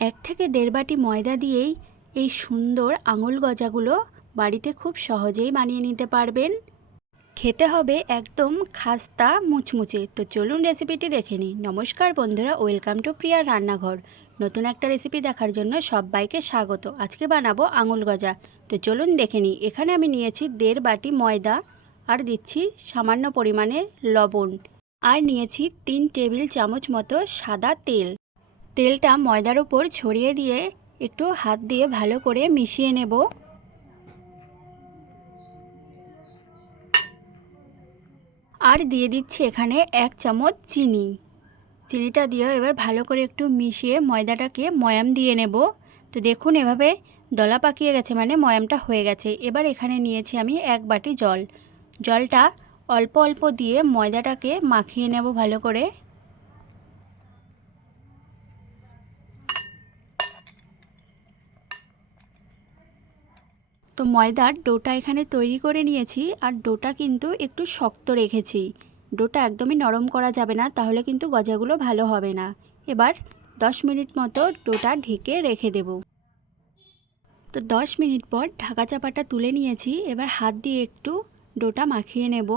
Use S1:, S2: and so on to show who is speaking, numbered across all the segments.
S1: এক থেকে দেড় বাটি ময়দা দিয়েই এই সুন্দর আঙুল গজাগুলো বাড়িতে খুব সহজেই বানিয়ে নিতে পারবেন। খেতে হবে একদম খাস্তা মুচমুচে। তো চলুন রেসিপিটি দেখে নিই। নমস্কার বন্ধুরা, ওয়েলকাম টু প্রিয়া রান্নাঘর। নতুন একটা রেসিপি দেখার জন্য সবাইকে স্বাগত। আজকে বানাবো আঙুল গজা। তো চলুন দেখে নিই। এখানে আমি নিয়েছি দেড় বাটি ময়দা আর দিচ্ছি সামান্য পরিমাণে লবণ। আর নিয়েছি তিন টেবিল চামচ মতো সাদা তেল। তেলটা ময়দার উপর ছড়িয়ে দিয়ে একটু হাত দিয়ে ভালো করে মিশিয়ে নেব। আর দিয়ে দিচ্ছি এখানে এক চামচ চিনি। চিনিটা দিয়েও এবার ভালো করে একটু মিশিয়ে ময়দাটাকে ময়াম দিয়ে নেব। তো দেখুন এভাবে দলা পাকিয়ে গেছে মানে ময়ামটা হয়ে গেছে। এবার এখানে নিয়েছি আমি এক বাটি জল। জলটা অল্প অল্প দিয়ে ময়দাটাকে মাখিয়ে নেব ভালো করে। তো ময়দার ডোটা এখানে তৈরি করে নিয়েছি আর ডোটা কিন্তু একটু শক্ত রেখেছি। ডোটা একদমই নরম করা যাবে না, তাহলে কিন্তু গজাগুলো ভালো হবে না। এবার 10 মিনিট মতো ডোটা ঢেকে রেখে দেব। তো 10 মিনিট পর ঢাকা চাপাটা তুলে নিয়েছি, এবার হাত দিয়ে একটু ডোটা মাখিয়ে নেব।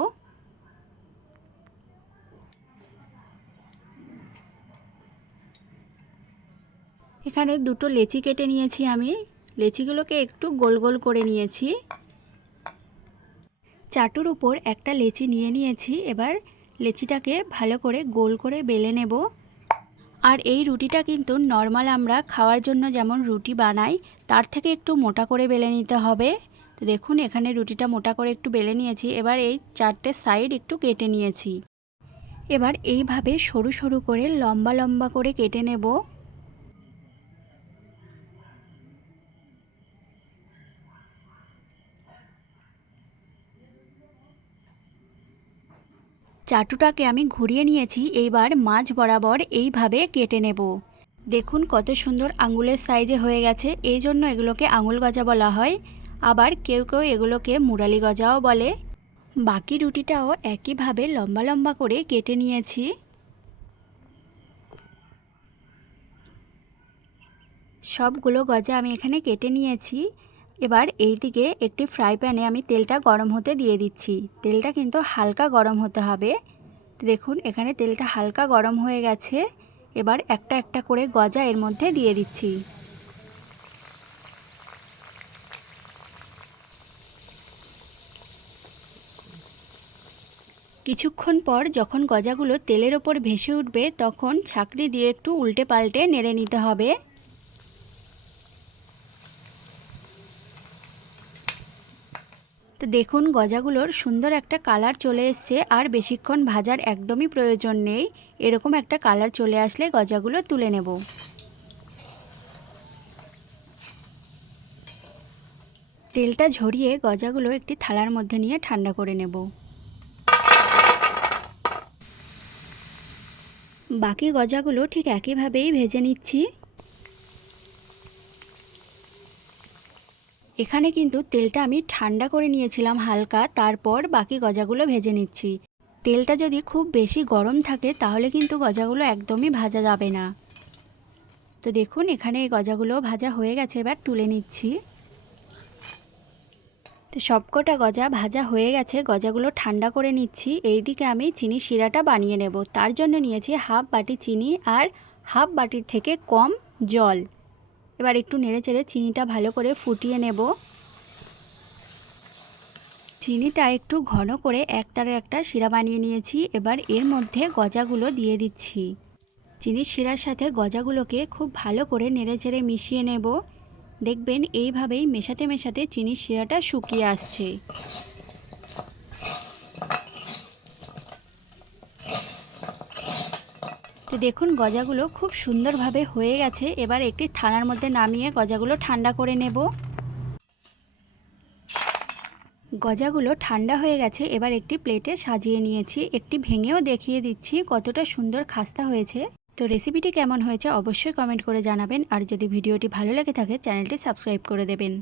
S1: এখানে দুটো লেচি কেটে নিয়েছি আমি। লেচিগুলোকে একটু গোল গোল করে নিয়েছি। চাটুর উপর একটা লেচি নিয়ে নিয়েছি, এবার লেচিটাকে ভালো করে গোল করে বেলে নেব। আর এই রুটিটা কিন্তু নর্মাল আমরা খাওয়ার জন্য যেমন রুটি বানাই, তার থেকে একটু মোটা করে বেলে নিতে হবে। তো দেখুন, এখানে রুটিটা মোটা করে একটু বেলে নিয়েছি, এবার এই চারটে সাইড একটু কেটে নিয়েছি। এবার এইভাবে সরু সরু করে লম্বা লম্বা করে কেটে নেব। চাটুটাকে আমি ঘুরিয়ে নিয়েছি, এইবার মাছ বরাবর এইভাবে কেটে নেব। দেখুন কত সুন্দর আঙুলের সাইজে হয়ে গেছে, এই জন্য এগুলোকে আঙুল গজা বলা হয়। আবার কেউ কেউ এগুলোকে মুরালি গজাও বলে। বাকি রুটিটাও একইভাবে লম্বা লম্বা করে কেটে নিয়েছি। সবগুলো গজা আমি এখানে কেটে নিয়েছি। এবার এই দিকে একটি ফ্রাই প্যানে আমি তেলটা গরম হতে দিয়ে দিচ্ছি। তেলটা কিন্তু হালকা গরম হতে হবে। দেখুন, এখানে তেলটা হালকা গরম হয়ে গেছে। এবার একটা একটা করে গজা এর মধ্যে দিয়ে দিচ্ছি। কিছুক্ষণ পর যখন গজাগুলো তেলের ওপর ভেসে উঠবে, তখন ছাকরি দিয়ে একটু উল্টে পাল্টে নেড়ে নিতে হবে। তো দেখুন, গজাগুলোর সুন্দর একটা কালার চলে এসছে আর বেশিক্ষণ ভাজার একদমই প্রয়োজন নেই। এরকম একটা কালার চলে আসলে গজাগুলো তুলে নেব। তেলটা ঝরিয়ে গজাগুলো একটি থালার মধ্যে নিয়ে ঠান্ডা করে নেব। বাকি গজাগুলো ঠিক একইভাবেই ভেজে নিচ্ছি। এখানে কিন্তু তেলটা আমি ঠান্ডা করে নিয়েছিলাম হালকা, তারপর বাকি গজাগুলো ভেজে নিচ্ছি। তেলটা যদি খুব বেশি গরম থাকে, তাহলে কিন্তু গজাগুলো একদমই ভাজা যাবে না। তো দেখুন, এখানে এই গজাগুলো ভাজা হয়ে গেছে, এবার তুলে নিচ্ছি। তো সবকটা গজা ভাজা হয়ে গেছে, গজাগুলো ঠান্ডা করে নিচ্ছি। এই দিকে আমি চিনি শিরাটা বানিয়ে নেব। তার জন্য নিয়েছি হাফ বাটি চিনি আর হাফ বাটির থেকে কম জল। এবার একটু নেড়ে চেড়ে চিনিটা ভালো করে ফুটিয়ে নেব। চিনিটা একটু ঘন করে একটার একটা শিরা বানিয়ে নিয়েছি। এবার এর মধ্যে গজাগুলো দিয়ে দিচ্ছি। চিনির শিরার সাথে গজাগুলোকে খুব ভালো করে নেড়ে চেড়ে মিশিয়ে নেব। দেখবেন এইভাবেই মেশাতে মেশাতে চিনির শিরাটা শুকিয়ে আসছে। তো দেখুন, গজাগুলো খুব সুন্দরভাবে হয়ে গেছে। এবার একটি থানার মধ্যে নামিয়ে গজাগুলো ঠান্ডা করে নেব। গজাগুলো ঠান্ডা হয়ে গেছে, এবার একটি প্লেটে সাজিয়ে নিয়েছি। একটি ভেঙেও দেখিয়ে দিচ্ছি কতটা সুন্দর খাস্তা হয়েছে। তো রেসিপিটি কেমন হয়েছে অবশ্যই কমেন্ট করে জানাবেন। আর যদি ভিডিওটি ভালো লেগে থাকে, চ্যানেলটি সাবস্ক্রাইব করে দেবেন।